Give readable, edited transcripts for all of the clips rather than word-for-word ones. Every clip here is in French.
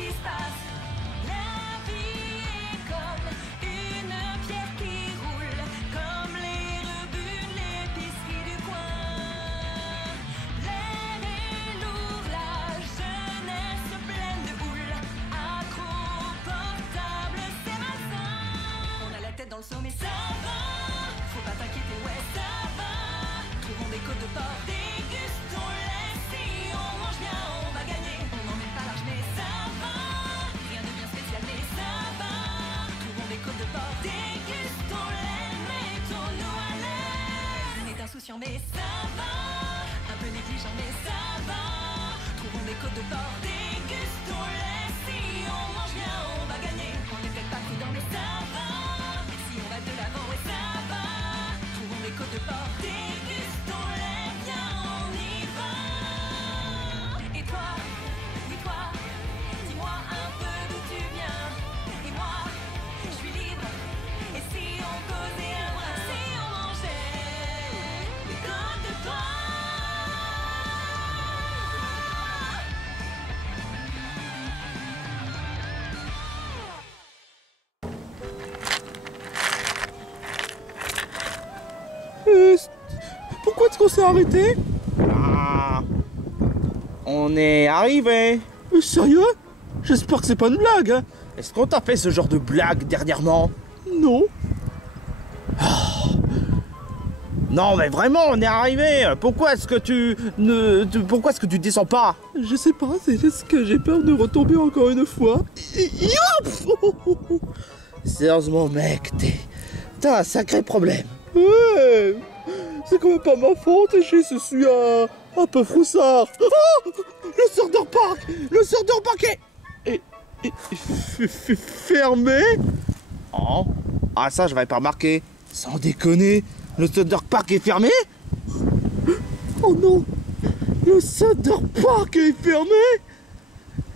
qui se passe. La vie est comme une pierre qui roule, comme les rebuts de l'épicerie du coin. L'air est lourd, la jeunesse pleine de houle, accro portable, c'est malsain. On a la tête dans le seau mais ça va, faut pas t'inquiéter, ouais ça va. Trouvons des côtes de porc, dégustons-les, si on mange bien on va gagner. On n'en met pas large mais ça va, rien de bien spécial mais ça va. Trouvons des côtes de porc, dégustons-les, mettons-nous à l'aise. On est insouciant mais ça va, un peu négligent mais ça va. Trouvons des côtes de porc, dégustons-les, si on mange bien on va gagner. On n'est peut-être pas prudent mais ça va, si on va de l'avant ouais ça va. Trouvons des côtes de porc, dégustons-les, viens on y va. Et toi, oui toi, dis-moi un peu d'où tu viens. Et moi, je suis libre. Et si on causait un brin, si on mangeait des côtes de porc. Pourquoi est-ce qu'on s'est arrêté? Ah, on est arrivé. Sérieux? J'espère que c'est pas une blague, hein? Est-ce qu'on t'a fait ce genre de blague dernièrement? Non. Non mais vraiment, on est arrivé. Pourquoi est-ce que pourquoi est-ce que tu descends pas? Je sais pas, c'est juste que j'ai peur de retomber encore une fois. Sérieusement mec, t'as un sacré problème. Ouais, c'est quand même pas ma faute, je suis un peu froussard. Oh, le Center Park! Le Center Park est fermé? Oh. Ah ça je vais pas remarquer. Sans déconner, le Thunder Park est fermé? Oh non, le Center Park est fermé?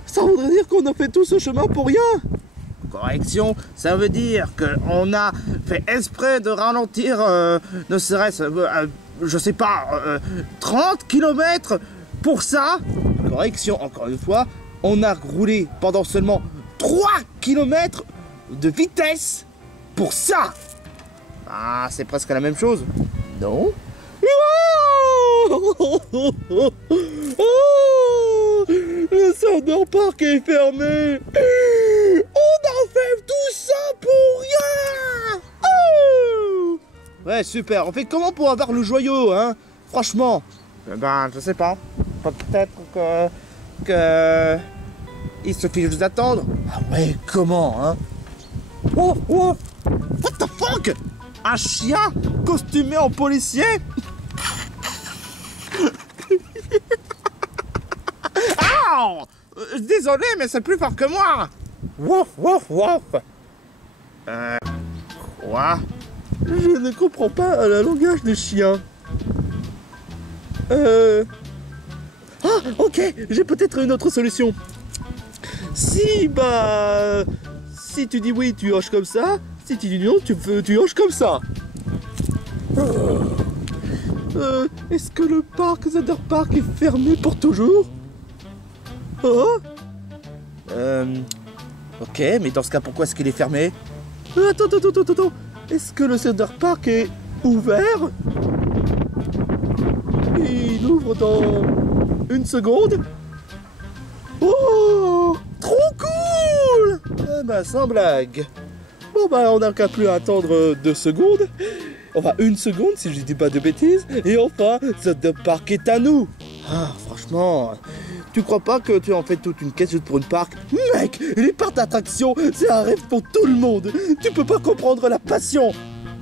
Ça voudrait dire qu'on a fait tout ce chemin pour rien? Correction, ça veut dire qu'on a fait exprès de ralentir, ne serait-ce, je sais pas, 30 km pour ça. Correction, encore une fois, on a roulé pendant seulement 3 km de vitesse pour ça. Ah, c'est presque la même chose, non? Oh, le Center Park est fermé. On a fait tout ça pour rien. Oh. Ouais, super. On fait comment pour avoir le joyau, hein? Franchement. Ben, je sais pas. Peut-être que... Il suffit juste d'attendre. Ah ouais, comment, hein? Oh, oh! What the fuck? Un chien costumé en policier? Ah! Désolé, mais c'est plus fort que moi! Wouf, wouf, wouf! Quoi? Je ne comprends pas le langage des chiens. Ah, ok, j'ai peut-être une autre solution. Si tu dis oui, tu hoches comme ça. Si tu dis non, tu hoches comme ça. Est-ce que le parc Center Park est fermé pour toujours? Oh? Ok, mais dans ce cas, pourquoi est-ce qu'il est fermé? Attends. Est-ce que le Center Park est ouvert? Il ouvre dans une seconde. Oh! Trop cool! Ah bah, sans blague. Bon bah, on n'a qu'à plus attendre 2 secondes. Enfin, 1 seconde si je dis pas de bêtises. Et enfin, Center Park est à nous. Ah, franchement, tu crois pas que tu en fais toute une caisse juste pour une parc? Mec, les parcs d'attraction, c'est un rêve pour tout le monde. Tu peux pas comprendre la passion.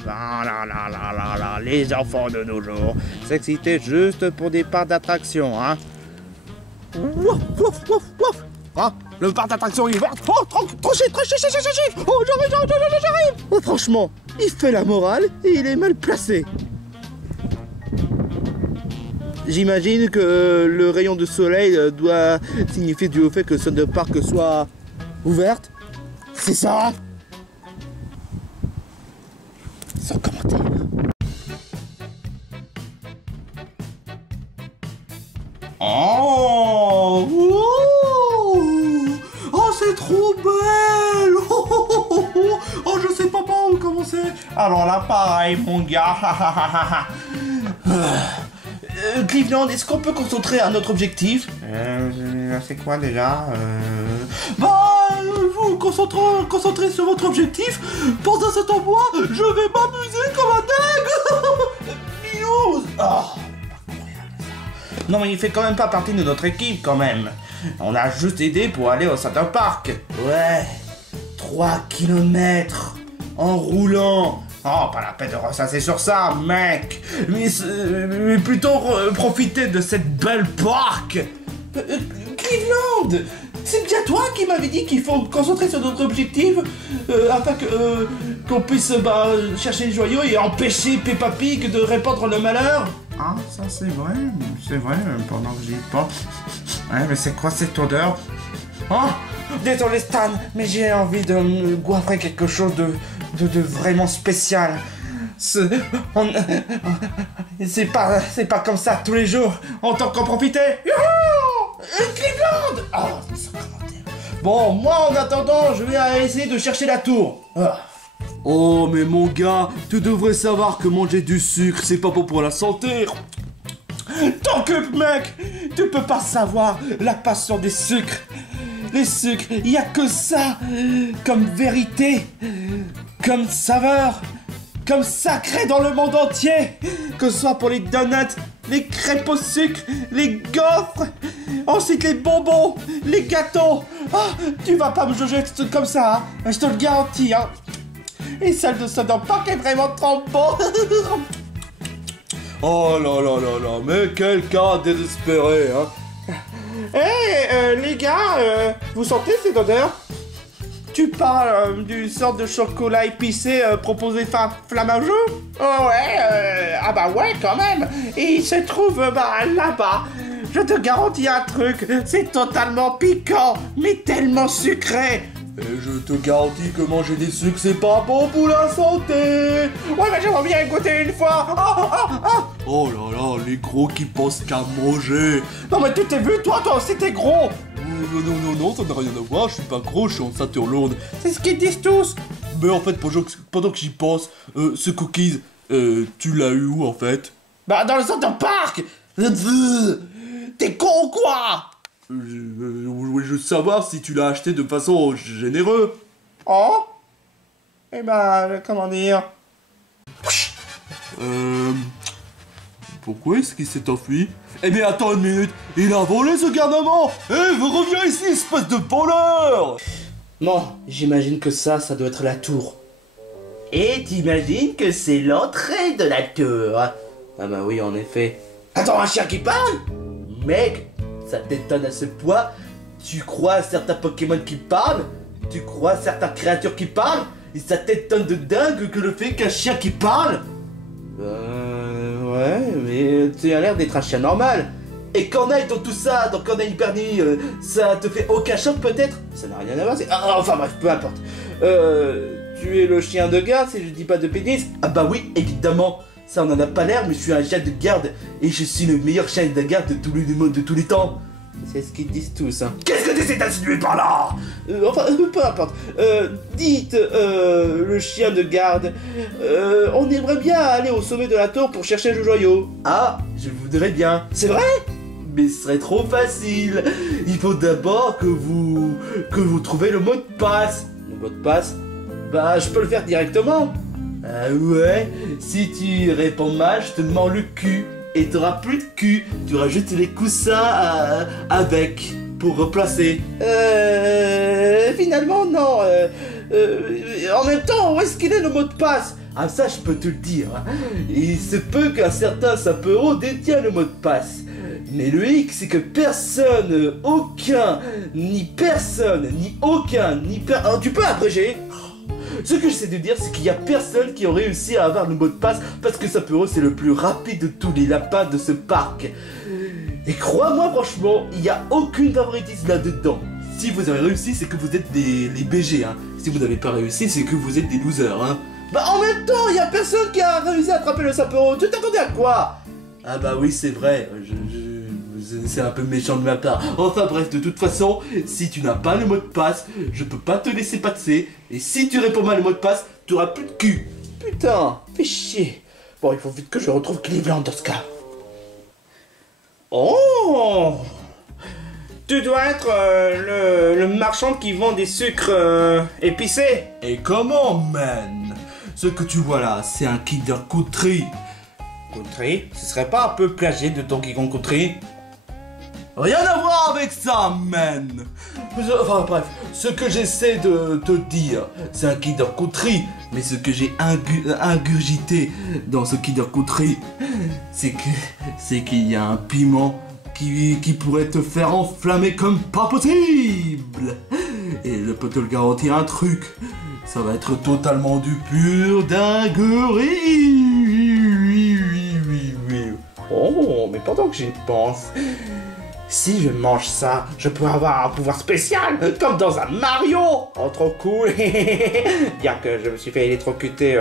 Là, les enfants de nos jours s'excitaient juste pour des parcs d'attraction, hein? Wouf. Ah, le parc d'attraction est ouvert. Oh, trop chier. Oh, j'arrive. Oh, franchement, il fait la morale et il est mal placé. J'imagine que le rayon de soleil doit signifier dû au fait que Center Park soit ouverte. C'est ça? Sans commentaire. Oh, Alors là, pareil, mon gars. Cleveland, est-ce qu'on peut concentrer à notre objectif? C'est quoi déjà Vous concentrez sur votre objectif. Pendant ce temps, moi, je vais m'amuser comme un dingue. Muse. Oh, incroyable ça. Non, mais il fait quand même pas partie de notre équipe, quand même. On a juste aidé pour aller au Center Park. Ouais, 3 kilomètres en roulant. Oh, pas la peine de ressasser sur ça, mec. Mais plutôt profiter de cette belle parc. Cleveland, c'est bien toi qui m'avais dit qu'il faut concentrer sur notre objectif afin qu'on puisse chercher les joyaux et empêcher Peppa Pig de répandre le malheur. Ah, ça c'est vrai, pendant que j'y pense. Ouais, mais c'est quoi cette odeur? Oh, désolé Stan, mais j'ai envie de me goinfrer quelque chose de vraiment spécial. C'est pas comme ça tous les jours. On t'en qu'en profiter. Youhou, Cleveland. Oh, ça commentaire. Bon, moi en attendant, je vais essayer de chercher la tour. Oh, mais mon gars, tu devrais savoir que manger du sucre, c'est pas bon pour la santé. T'occupe, mec. Tu peux pas savoir la passion des sucres. Les sucres, il y a que ça comme vérité, comme saveur, comme sacré dans le monde entier. Que ce soit pour les donuts, les crêpes au sucre, les gaufres, ensuite les bonbons, les gâteaux. Oh, tu vas pas me juger comme ça, hein. Je te le garantis, hein. Et celle de Center Park est vraiment trop bon. Oh là là là là, mais quel cas désespéré, hein. Les gars, vous sentez cette odeur? Tu parles du sort de chocolat épicé proposé par Flamingeux? Oh ouais, ah bah ouais quand même. Et il se trouve là-bas. Je te garantis un truc, c'est totalement piquant, mais tellement sucré. Et je te garantis que manger des sucres, c'est pas bon pour la santé. Ouais, mais j'aimerais bien goûter une fois. Oh là là, les gros qui pensent qu'à manger. Non mais tu t'es vu, toi aussi t'es gros. Non, ça n'a rien à voir, je suis pas gros, je suis en ceinture lourde. C'est ce qu'ils disent tous. Mais en fait, pendant que j'y pense, ce cookies, tu l'as eu où en fait? Bah dans le Center Park. T'es con ou quoi? Je voulais juste savoir si tu l'as acheté de façon généreuse. Oh? Eh ben, comment dire? Pourquoi est-ce qu'il s'est enfui? Eh bien, attends une minute, il a volé ce garnement! Reviens ici, espèce de voleur! Bon, j'imagine que ça doit être la tour. Et t'imagines que c'est l'entrée de la tour? Ah bah oui, en effet. Attends, un chien qui parle? Mec, ça t'étonne à ce point? Tu crois à certains Pokémon qui parlent? Tu crois à certaines créatures qui parlent? Et ça t'étonne de dingue que le fait qu'un chien qui parle? Ouais, mais tu as l'air d'être un chien normal. Et Corneille dans tout ça, dans Corneille Bernie, ça te fait aucun choc peut-être? Ça n'a rien à voir, c'est... enfin bref, peu importe. Tu es le chien de garde si je dis pas de pénis? Ah bah oui, évidemment. Ça on en a pas l'air, mais je suis un chien de garde. Et je suis le meilleur chien de garde de tous les temps. C'est ce qu'ils disent tous, hein. Qu'est-ce que tu essaies d'insinuer par là? Enfin, peu importe. Dites, le chien de garde, on aimerait bien aller au sommet de la tour pour chercher le joyau. Ah, je voudrais bien. C'est vrai? Mais ce serait trop facile. Il faut d'abord que vous trouviez le mot de passe. Le mot de passe? Bah, je peux le faire directement. Ah ouais? Si tu réponds mal, je te demande le cul. Et t'auras plus de cul, tu auras juste les coussins avec pour replacer. Finalement non. En même temps, où est-ce qu'il est le mot de passe? Ah ça je peux te le dire. Il se peut qu'un certain Sapero détient le mot de passe. Mais le hic c'est que personne, aucun, ni aucun, tu peux abréger? Ce que j'essaie de dire, c'est qu'il y a personne qui a réussi à avoir le mot de passe parce que Sapero c'est le plus rapide de tous les lapins de ce parc. Et crois-moi franchement, il n'y a aucune favoritisme là-dedans. Si vous avez réussi, c'est que vous êtes les BG, hein. Si vous n'avez pas réussi, c'est que vous êtes des losers, hein. Bah en même temps, il n'y a personne qui a réussi à attraper le Sapero. Tu t'attendais à quoi? Ah bah oui, c'est vrai, c'est un peu méchant de ma part. Enfin bref, de toute façon, si tu n'as pas le mot de passe, je peux pas te laisser passer. Et si tu réponds mal au mot de passe, tu auras plus de cul. Putain, fais chier. Bon, il faut vite que je retrouve Cleveland dans ce cas. Oh! Tu dois être le marchand qui vend des sucres épicés. Et comment, man? Ce que tu vois là, c'est un Kinder Country. Country? Ce serait pas un peu plagié de Donkey Kong Country? Rien à voir avec ça, man. Enfin bref, ce que j'essaie de te dire, c'est un Kinder Country. Mais ce que j'ai ingurgité dans ce Kinder Country, c'est qu'il y a un piment qui pourrait te faire enflammer comme pas possible. Et je peux te le garantir un truc, ça va être totalement du pur dinguerie. Oh, mais pendant que j'y pense, si je mange ça, je peux avoir un pouvoir spécial, comme dans un Mario. Oh, trop cool. Bien que je me suis fait électrocuter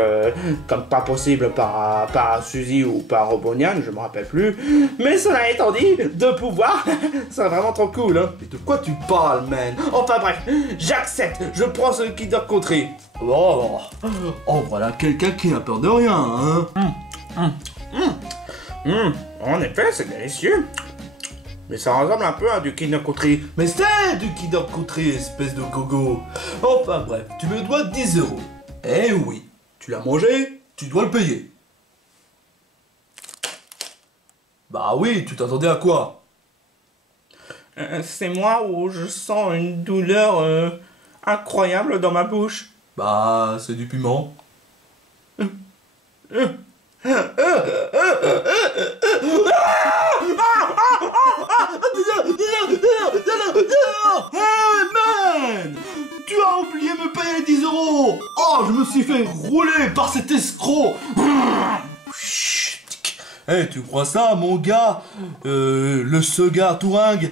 comme pas possible par Suzy ou par Robonian, je me rappelle plus. Mais cela étant dit, de pouvoir, c'est vraiment trop cool. Hein. Mais de quoi tu parles, man? Enfin bref, j'accepte, je prends ce Kinder Country. Oh, voilà quelqu'un qui n'a peur de rien, hein? En effet, c'est délicieux. Mais ça ressemble un peu à du Kinder Country. Mais c'est du Kinder Country, espèce de gogo. Enfin bref, tu me dois 10 €. Eh oui, tu l'as mangé, tu dois le payer. Bah oui, tu t'attendais à quoi? C'est moi où je sens une douleur incroyable dans ma bouche. Bah, c'est du piment. Hey man! Tu as oublié de me payer les 10 €. Oh, je me suis fait rouler par cet escroc. Eh, tu crois ça, mon gars? Le Sega Touring,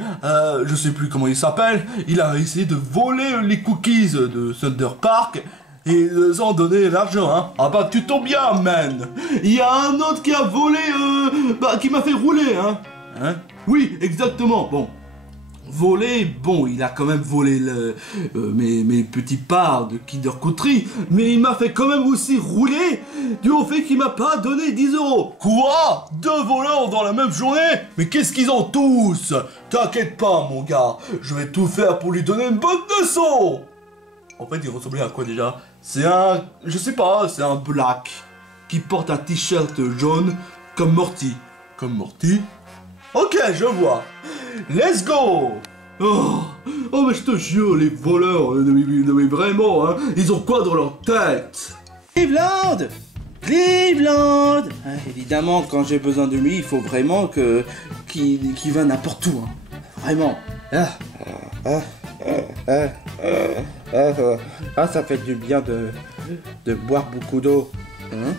je sais plus comment il s'appelle, il a essayé de voler les cookies de Thunder Park et sans donner l'argent, hein. Ah bah, tu tombes bien, man. Il y a un autre qui a volé, qui m'a fait rouler, hein. Hein? Oui, exactement, bon. Voler, bon, il a quand même volé mes petits parts de Kinder Country, mais il m'a fait quand même aussi rouler dû au fait qu'il m'a pas donné 10 €. Quoi? 2 voleurs dans la même journée? Mais qu'est-ce qu'ils ont tous? T'inquiète pas, mon gars, je vais tout faire pour lui donner une bonne leçon. En fait, il ressemblait à quoi déjà? C'est un... je sais pas, c'est un black qui porte un t-shirt jaune comme Morty. Comme Morty? Ok, je vois. Let's go! Oh, mais je te jure, les voleurs, mais vraiment, hein, ils ont quoi dans leur tête? Cleveland! Évidemment, quand j'ai besoin de lui, il faut vraiment qu'il va n'importe où. Hein. Vraiment. Ça fait du bien de boire beaucoup d'eau. Hein?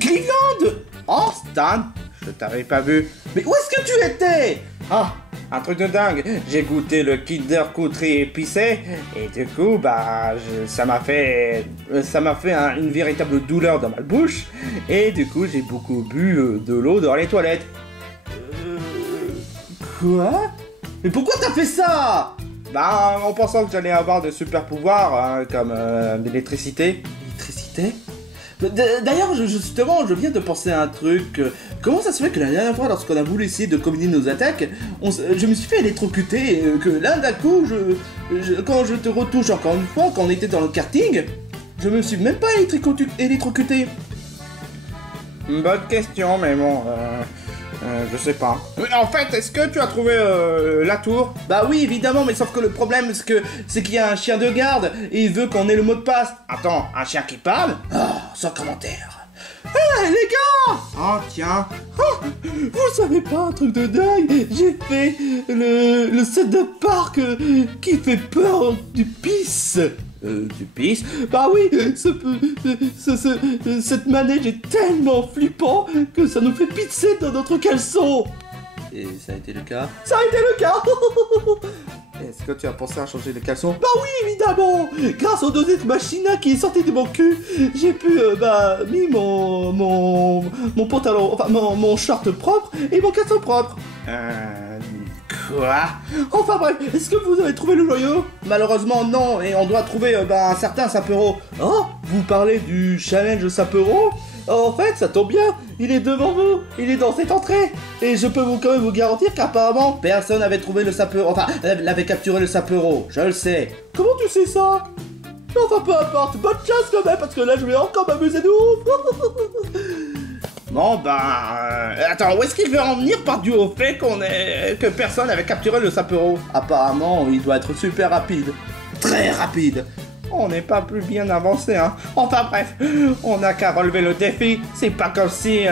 Cleveland! Oh, Stan! Je t'avais pas vu. Mais où est-ce que tu étais? Ah, un truc de dingue. J'ai goûté le Kinder Country épicé et du coup, ça m'a fait une véritable douleur dans ma bouche et du coup, j'ai beaucoup bu de l'eau dans les toilettes. Quoi? Mais pourquoi t'as fait ça? En pensant que j'allais avoir de super pouvoirs hein, comme l'électricité. L'électricité? D'ailleurs, justement, je viens de penser à un truc. Comment ça se fait que la dernière fois, lorsqu'on a voulu essayer de combiner nos attaques, je me suis fait électrocuter, que là, d'un coup, quand je te retouche encore une fois, quand on était dans le karting, je me suis même pas électrocuté. Bonne question, mais bon, je sais pas. Mais en fait, est-ce que tu as trouvé la tour? Bah oui, évidemment, mais sauf que le problème, c'est qu'il y a un chien de garde et il veut qu'on ait le mot de passe. Attends, un chien qui parle? Sans commentaire. Hey les gars! Oh tiens. Vous savez pas un truc de dingue? J'ai fait le set de parc qui fait peur du pisse. Du pisse? Bah oui, cette manège est tellement flippant que ça nous fait pisser dans notre caleçon. Et ça a été le cas? Ça a été le cas. Est-ce que tu as pensé à changer de caleçon? Bah oui, évidemment. Grâce au dosette machina qui est sorti de mon cul, j'ai pu, mis mon pantalon, enfin mon short propre et mon caleçon propre. Quoi? Enfin bref, est-ce que vous avez trouvé le joyau? Malheureusement non, et on doit trouver un certain Sapero. Oh, vous parlez du challenge Sapero? En fait, ça tombe bien, il est devant vous, il est dans cette entrée. Et je peux quand même vous garantir qu'apparemment, personne n'avait trouvé le Sapero, enfin, l'avait capturé le Sapero, je le sais. Comment tu sais ça? Enfin, peu importe, bonne chance quand même, parce que là, je vais encore m'amuser de ouf. Bon, attends, où est-ce qu'il veut en venir par dû au fait que personne n'avait capturé le Sapero? Apparemment, il doit être super rapide. Très rapide. On n'est pas plus bien avancé, hein. Enfin bref, on n'a qu'à relever le défi. C'est pas comme si,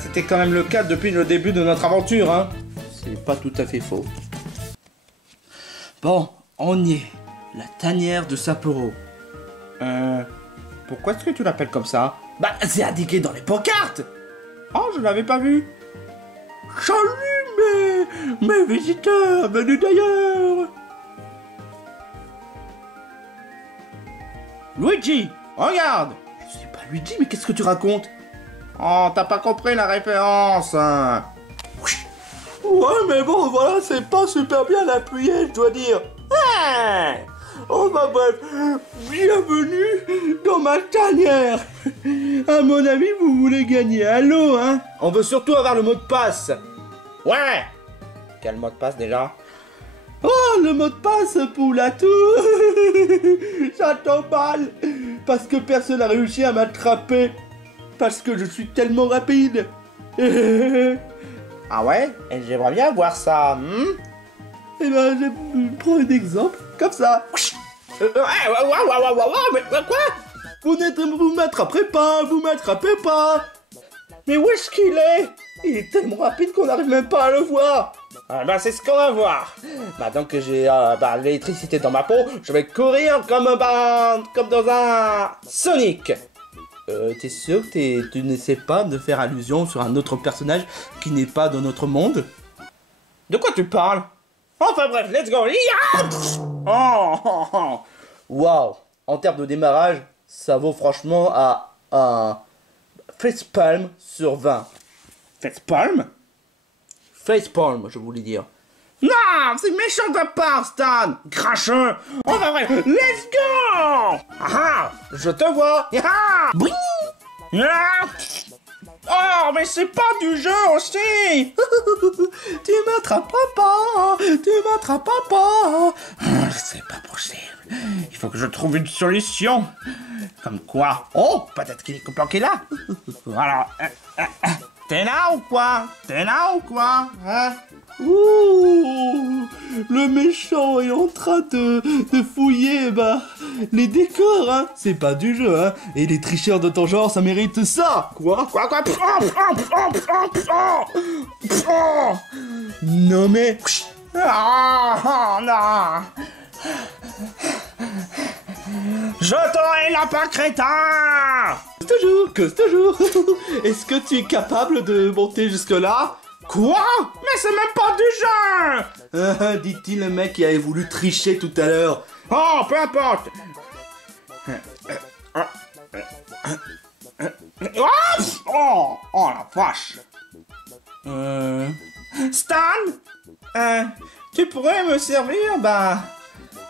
c'était quand même le cas depuis le début de notre aventure, hein. C'est pas tout à fait faux. Bon, on y est. La tanière de Sapero. Pourquoi est-ce que tu l'appelles comme ça? Bah, c'est indiqué dans les pancartes. Oh, je l'avais pas vu. Salut mes visiteurs venus d'ailleurs. Luigi, regarde. Je suis pas Luigi, mais qu'est-ce que tu racontes? Oh, t'as pas compris la référence. Ouais, mais bon, voilà, c'est pas super bien appuyé, je dois dire. Ah, oh, bah bref, bienvenue dans ma tanière. À mon avis, vous voulez gagner un lot, hein? On veut surtout avoir le mot de passe. Ouais. Quel mot de passe déjà? Oh, le mot de passe pour la tour. Ça tombe mal, parce que personne n'a réussi à m'attraper, parce que je suis tellement rapide. Ah ouais? Et j'aimerais bien voir ça. Eh ben, je prends un exemple, comme ça. Mais quoi? Vous m'attraperez pas, vous m'attrapez pas. Mais où est-ce qu'il est? Il est tellement rapide qu'on n'arrive même pas à le voir. Ah bah c'est ce qu'on va voir. Maintenant que j'ai l'électricité dans ma peau, je vais courir comme dans un Sonic. T'es sûr que tu n'essaies pas de faire allusion sur un autre personnage qui n'est pas dans notre monde? De quoi tu parles? Enfin bref, let's go. Oh. Wow. En termes de démarrage, ça vaut franchement à un facepalm sur 20. Facepalm? Facepalm, je voulais dire. Non, c'est méchant de ta part, Stan. Cracheux. Enfin bref, let's go. Ah, je te vois. Ah, oh, mais c'est pas du jeu aussi. Tu m'attraperas pas, tu m'attraperas pas. C'est pas possible. Il faut que je trouve une solution. Comme quoi? Oh, peut-être qu'il est planqué là. Alors, t'es là ou quoi? T'es là ou quoi? Hein? Ouh, le méchant est en train de fouiller les décors, hein. C'est pas du jeu, hein. Et les tricheurs de ton genre, ça mérite ça. Quoi? Non mais... Oh non. Je t'aurai lapin crétin. Toujours. Est-ce que tu es capable de monter jusque-là? Quoi? Mais c'est même pas du jeu. Dit-il le mec qui avait voulu tricher tout à l'heure. Oh, peu importe. Oh la vache. Stan, tu pourrais me servir,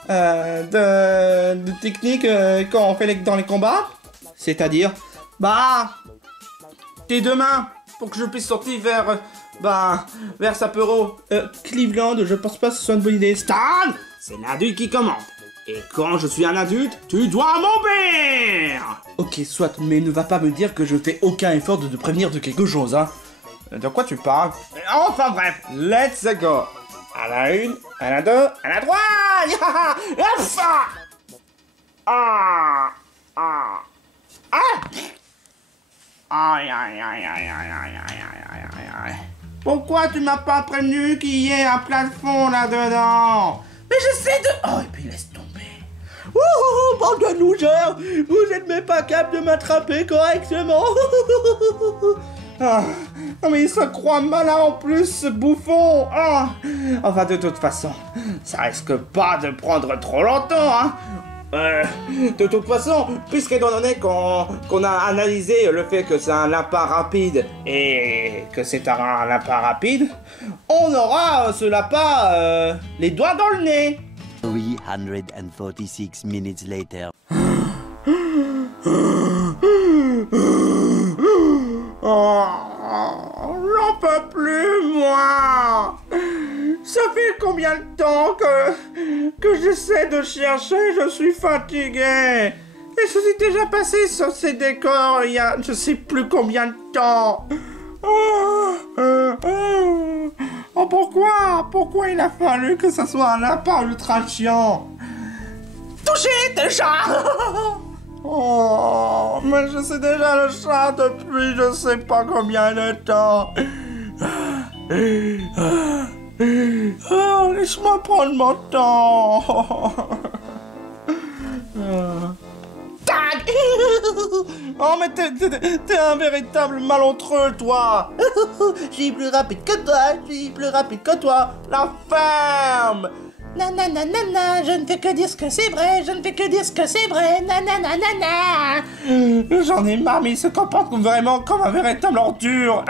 de technique quand on fait dans les combats? C'est-à-dire? Tes deux mains, pour que je puisse sortir vers Sapero. Cleveland, je pense pas que ce soit une bonne idée. Stan, c'est l'adulte qui commande. Et quand je suis un adulte, tu dois m'obéir. Ok, soit, mais ne va pas me dire que je fais aucun effort de te prévenir de quelque chose, hein. De quoi tu parles? Enfin bref, let's go. À la une, à la deux, à la trois. Pourquoi tu m'as pas prévenu qu'il y ait un plafond là-dedans? Mais j'essaie de... Oh, et puis laisse tomber. Ouh, bande de losers. Vous êtes même pas capable de m'attraper correctement. Non mais il se croit malin en plus, ce bouffon. Enfin, de toute façon, ça risque pas de prendre trop longtemps, hein. De toute façon, puisqu'étant donné qu'on a analysé le fait que c'est un lapin rapide et que c'est un lapin rapide, on aura ce lapin les doigts dans le nez. 346 minutes later. Oh, j'en peux plus, moi. Ça fait combien de temps que j'essaie de chercher, je suis fatigué. Et je suis déjà passé sur ces décors il y a je sais plus combien de temps. Oh, pourquoi il a fallu que ça soit un lapin ultra chiant? Touché déjà. Oh, mais je sais déjà le chat depuis je sais pas combien de temps. Oh, laisse-moi prendre mon temps. Tac. Oh, mais t'es un véritable malentreux, toi. Je suis plus rapide que toi, La ferme. Nanana, je ne fais que dire ce que c'est vrai, nanana. J'en ai marre, mais il se comporte vraiment comme un véritable ordure.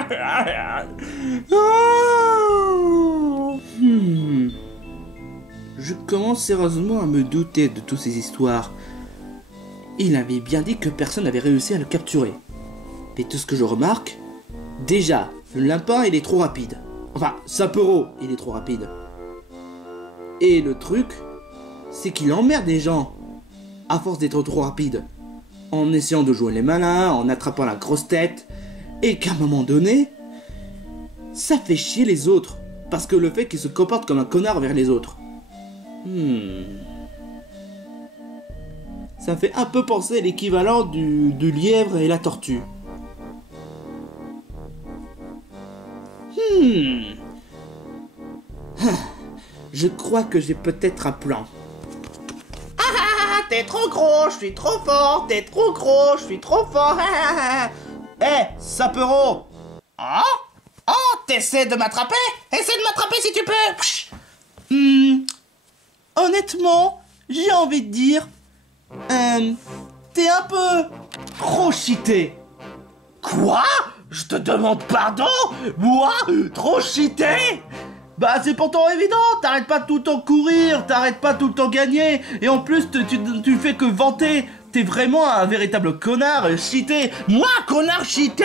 Je commence sérieusement à me douter de toutes ces histoires. Il avait bien dit que personne n'avait réussi à le capturer. Mais tout ce que je remarque, déjà, le lapin il est trop rapide. Enfin, Sapero, il est trop rapide. Et le truc, c'est qu'il emmerde les gens, à force d'être trop rapide, en essayant de jouer les malins, en attrapant la grosse tête, et qu'à un moment donné, ça fait chier les autres, parce que le fait qu'il se comporte comme un connard vers les autres. Ça fait un peu penser à l'équivalent du lièvre et la tortue. Je crois que j'ai peut-être un plan. T'es trop gros, je suis trop fort, t'es trop gros, je suis trop fort. Sapero. T'essaies de m'attraper? Essaie de m'attraper si tu peux. Honnêtement, j'ai envie de dire... t'es un peu... trop cheaté. Quoi? Je te demande pardon? Moi? Trop cheaté? Bah c'est pourtant évident, t'arrêtes pas tout le temps courir, t'arrêtes pas tout le temps gagner, et en plus tu fais que vanter, t'es vraiment un véritable connard cheaté. Moi, connard cheaté?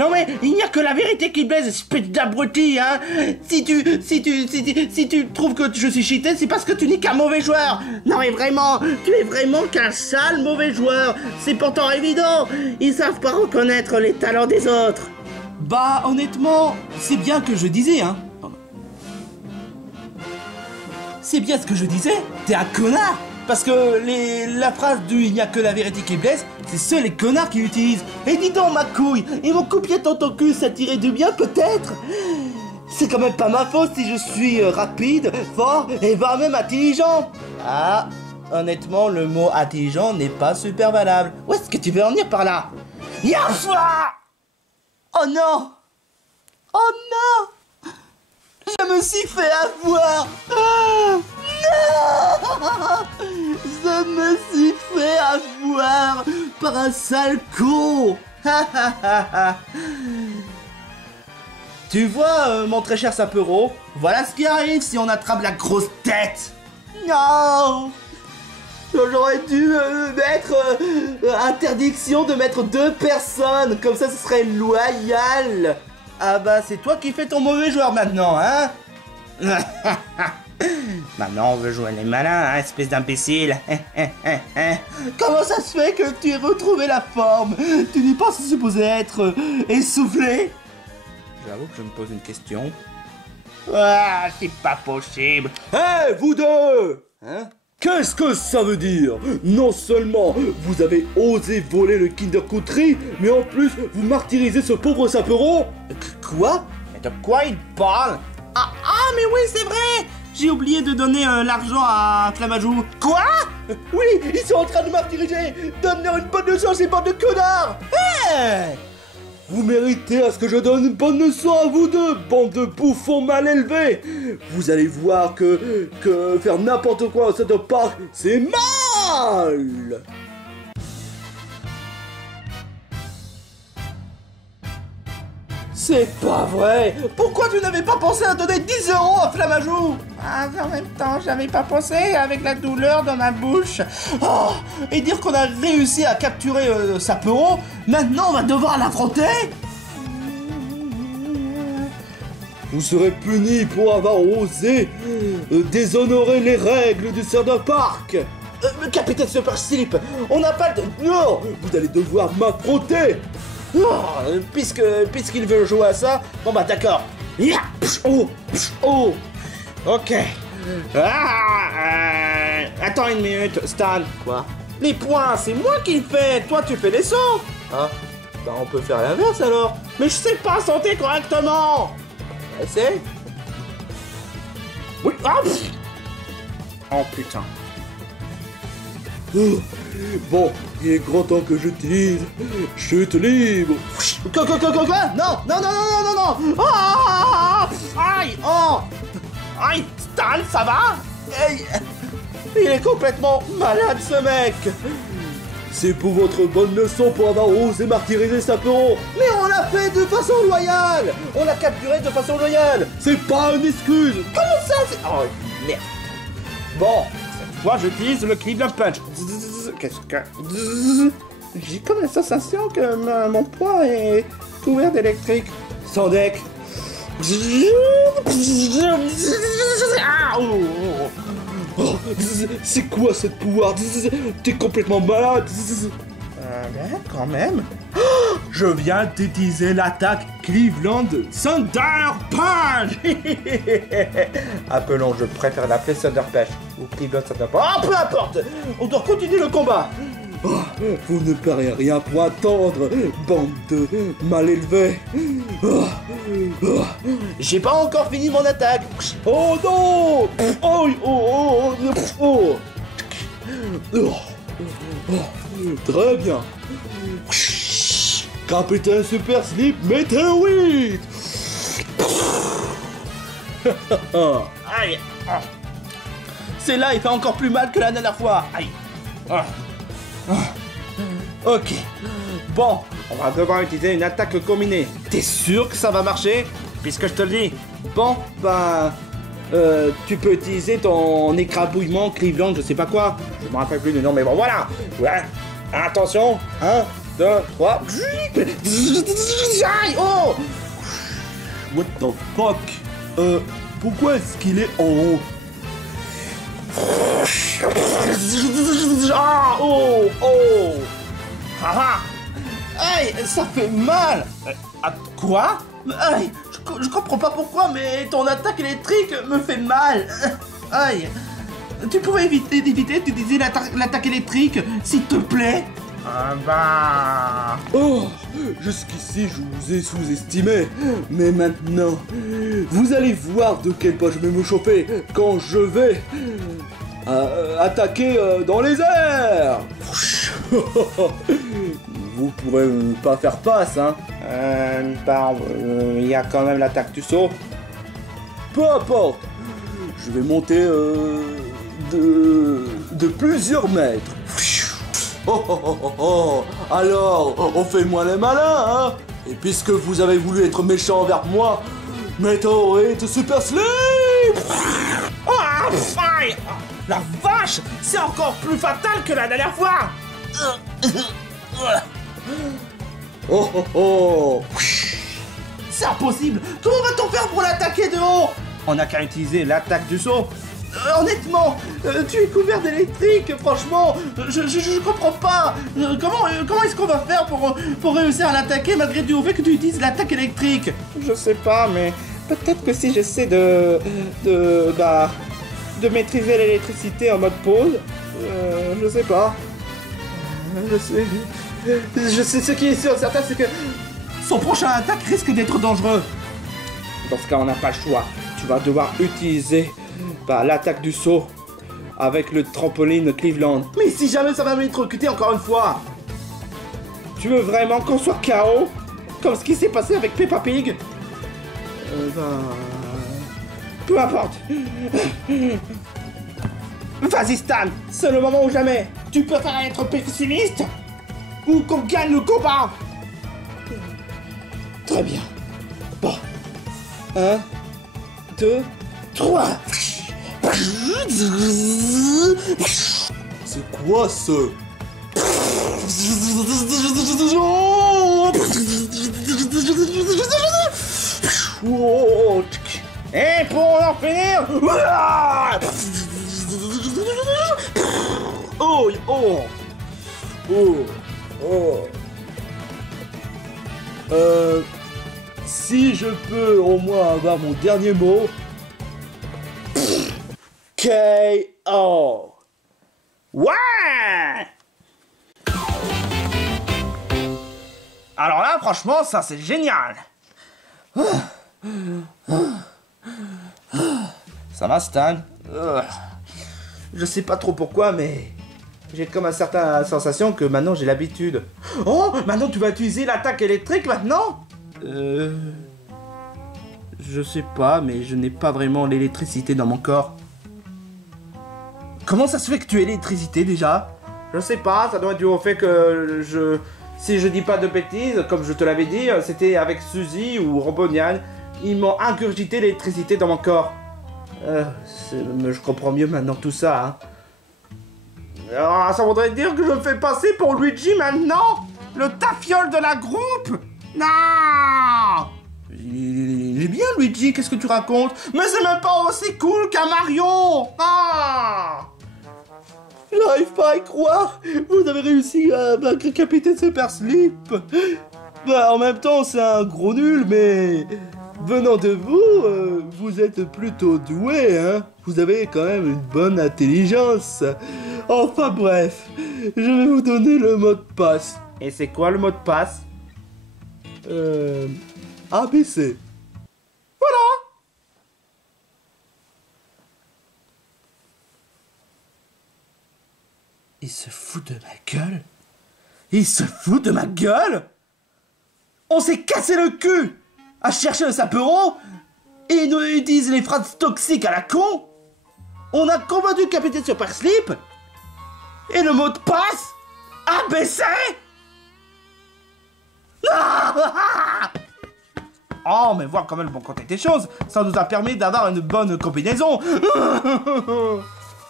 Non mais, il n'y a que la vérité qui baise, espèce d'abruti, hein. Si tu trouves que je suis cheaté, c'est parce que tu n'es qu'un mauvais joueur. Non mais vraiment, tu es vraiment qu'un sale mauvais joueur. C'est pourtant évident, ils savent pas reconnaître les talents des autres. Bah honnêtement, c'est bien que je disais, hein. C'est bien ce que je disais, t'es un connard. Parce que la phrase du « il n'y a que la vérité qui blesse », c'est seuls les connards qui l'utilisent. Et dis donc ma couille, et mon coupier dans ton cul, ça tirait du bien peut-être. C'est quand même pas ma faute si je suis rapide, fort et voire même intelligent. Ah, honnêtement, le mot intelligent n'est pas super valable. Où est-ce que tu veux en venir par là? Yassoua! Oh non! Oh non! Je me suis fait avoir! Ah, non! Je me suis fait avoir par un sale con! Tu vois, mon très cher Sapero, voilà ce qui arrive si on attrape la grosse tête! Non! J'aurais dû mettre interdiction de mettre 2 personnes, comme ça ce serait loyal! Ah bah c'est toi qui fais ton mauvais joueur maintenant, hein. Maintenant on veut jouer les malins, hein, espèce d'imbécile. Comment ça se fait que tu aies retrouvé la forme? Tu n'es pas supposé être essoufflé? J'avoue que je me pose une question. Ah, c'est pas possible. Hé, vous deux! Hein? Qu'est-ce que ça veut dire? Non seulement vous avez osé voler le Kinder Country, mais en plus vous martyrisez ce pauvre Sapero? Quoi? Mais de quoi il parle? Ah mais oui c'est vrai. J'ai oublié de donner l'argent à Flamajou. Quoi? Oui, ils sont en train de martyriser! Donner une bonne leçon à ces bandes de connards! Hey! Vous méritez à ce que je donne une bonne leçon à vous deux, bande de bouffons mal élevés! Vous allez voir que faire n'importe quoi au Center Park, c'est mort! mal. C'est pas vrai. Pourquoi tu n'avais pas pensé à donner 10 € à Flamajou? Ah, en même temps, j'avais pas pensé avec la douleur dans ma bouche. Oh, et dire qu'on a réussi à capturer Sapero, maintenant on va devoir l'affronter. Vous serez puni pour avoir osé déshonorer les règles du Thunder Park. Capitaine Super Slip, on n'a pas le... Non, vous allez devoir m'affronter. Puisqu'il veut jouer à ça, bon bah d'accord. Oh. Ok. Attends une minute, Stan. Quoi? Les points, c'est moi qui le fais. Toi, tu fais les sauts. Ah, bah on peut faire l'inverse alors. Mais je sais pas sauter correctement. Essaye. Oui. Ah, Oh putain. Bon, il est grand temps que j'utilise chute libre. Quoi? Non. Ah, aïe, oh. Aïe, Stan, ça va? Hey. Il est complètement malade ce mec. C'est pour votre bonne leçon pour avoir osé martyriser Sapero. Mais on l'a fait de façon loyale. On l'a capturé de façon loyale. C'est pas une excuse. Comment ça c'est... Oh merde. Bon, cette fois j'utilise le Cleveland Punch. Qu'est-ce que... J'ai comme la sensation que mon poing est couvert d'électrique. Sans deck. Ah, oh, c'est quoi cette pouvoir? T'es complètement malade. Quand même. Je viens d'utiliser l'attaque Cleveland Thunder Punch. Appelons, je préfère l'appeler Thunder Punch ou Cleveland Thunder Punch. Ah, peu importe. On doit continuer le combat. Oh, vous ne paierez rien pour attendre, bande de mal élevés. J'ai pas encore fini mon attaque. Oh non. Très bien. Capitaine Super Slip Météorite. Aïe. Celle-là, il fait encore plus mal que la dernière fois. Aïe. Ok. Bon, on va devoir utiliser une attaque combinée. T'es sûr que ça va marcher? Puisque je te le dis. Bon, bah... tu peux utiliser ton écrabouillement Cleveland, je sais pas quoi. Je me rappelle plus du nom, mais bon, voilà. Ouais. Attention. 1, 2, 3. Aïe, oh. What the fuck? Pourquoi est-ce qu'il est en haut? Ah, oh. Ah, aïe, ça fait mal. Quoi? Aïe, je comprends pas pourquoi, mais ton attaque électrique me fait mal. Aïe. Tu pouvais éviter d'utiliser l'attaque électrique, s'il te plaît? Oh, jusqu'ici je vous ai sous-estimé, mais maintenant, vous allez voir de quel point je vais me chauffer quand je vais attaquer dans les airs. Vous pourrez pas faire face, hein. Il y a quand même l'attaque du saut. Peu importe, je vais monter de plusieurs mètres. Oh. Alors, on fait moins les malins, hein. Et puisque vous avez voulu être méchant envers moi, Météorite Super Slip. Ah, faille. La vache, c'est encore plus fatal que la dernière fois. Oh. C'est impossible. Comment va-t-on faire pour l'attaquer de haut? On n'a qu'à utiliser l'attaque du saut. Honnêtement, tu es couvert d'électrique, franchement, je comprends pas. Comment est-ce qu'on va faire pour réussir à l'attaquer malgré du fait que tu utilises l'attaque électrique? Je sais pas, mais peut-être que si j'essaie de maîtriser l'électricité en mode pause, je sais pas. Je sais ce qui est sûr, certain, c'est que son prochain attaque risque d'être dangereux. Dans ce cas, on n'a pas le choix. Tu vas devoir utiliser l'attaque du saut avec le trampoline Cleveland. Mais si jamais ça va m'électrocuter encore une fois? Tu veux vraiment qu'on soit KO? Comme ce qui s'est passé avec Peppa Pig? Peu importe. Vas-y Stan, c'est le moment ou jamais. Tu préfères être pessimiste ou qu'on gagne le combat? Très bien. Bon. 1, 2, 3. C'est quoi ce? Et pour en finir. Oh, oh, oh, oh. Si je peux au moins avoir mon dernier mot. KO. Ouais. Alors là, franchement, ça c'est génial. Ça va, Stan? Je sais pas trop pourquoi, mais j'ai comme une certaine sensation que maintenant j'ai l'habitude. Oh, maintenant tu vas utiliser l'attaque électrique maintenant? Je sais pas, mais je n'ai pas vraiment l'électricité dans mon corps. Comment ça se fait que tu aies l'électricité déjà? Je sais pas, ça doit être dû au fait que si je dis pas de bêtises, comme je te l'avais dit, c'était avec Suzy ou Robonian, ils m'ont ingurgité l'électricité dans mon corps. Je comprends mieux maintenant tout ça, hein. Ah, ça voudrait dire que je me fais passer pour Luigi maintenant? Le tafiole de la groupe? Non! Il est bien Luigi, qu'est-ce que tu racontes? Mais c'est même pas aussi cool qu'un Mario! Ah! J'arrive pas à y croire. Vous avez réussi à vaincre Capitaine Super Slip. Bah, en même temps, c'est un gros nul, mais venant de vous, vous êtes plutôt doué, hein. Vous avez quand même une bonne intelligence. Enfin bref, je vais vous donner le mot de passe. Et c'est quoi le mot de passe? ABC. Voilà! Il se fout de ma gueule? Il se fout de ma gueule? On s'est cassé le cul à chercher le sapero et ils nous disent les phrases toxiques à la con. On a combattu le capitaine Super Slip et le mot de passe ABC. Oh, mais voir quand même le bon côté des choses, ça nous a permis d'avoir une bonne combinaison.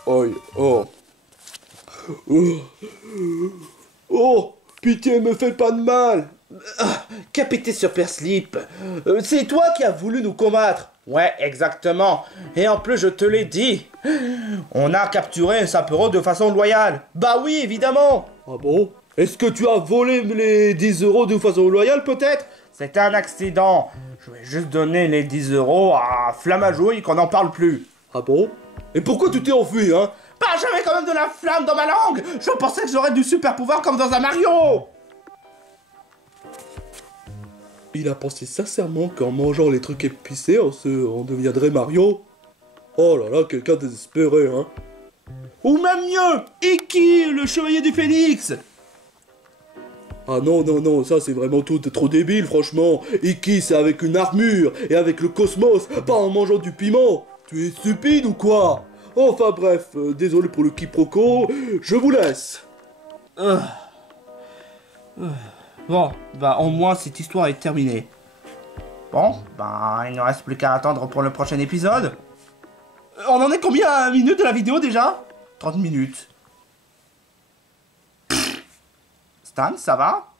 Oh, oh. Oh, pitié, me fais pas de mal. Capitaine Super Slip, c'est toi qui as voulu nous combattre. Ouais, exactement. Et en plus, je te l'ai dit, on a capturé un sapero de façon loyale. Bah oui, évidemment. Ah bon? Est-ce que tu as volé les 10 € de façon loyale, peut-être? C'était un accident. Je vais juste donner les 10 € à Flamajouille qu'on n'en parle plus. Ah bon? Et pourquoi tu t'es enfui, hein? Bah, j'avais quand même de la flamme dans ma langue. Je pensais que j'aurais du super pouvoir comme dans un Mario. Il a pensé sincèrement qu'en mangeant les trucs épicés, on deviendrait Mario? Oh là là, quelqu'un désespéré, hein? Ou même mieux, Iki, le chevalier du Phénix. Ah non, non, non, ça c'est vraiment tout trop débile, franchement. Iki, c'est avec une armure et avec le cosmos, pas en mangeant du piment. Tu es stupide ou quoi? Enfin bref, désolé pour le quiproquo, je vous laisse. Bon, bah au moins cette histoire est terminée. Bon, bah il ne reste plus qu'à attendre pour le prochain épisode. On en est combien à minutes de la vidéo déjà? 30 minutes. Stan, ça va?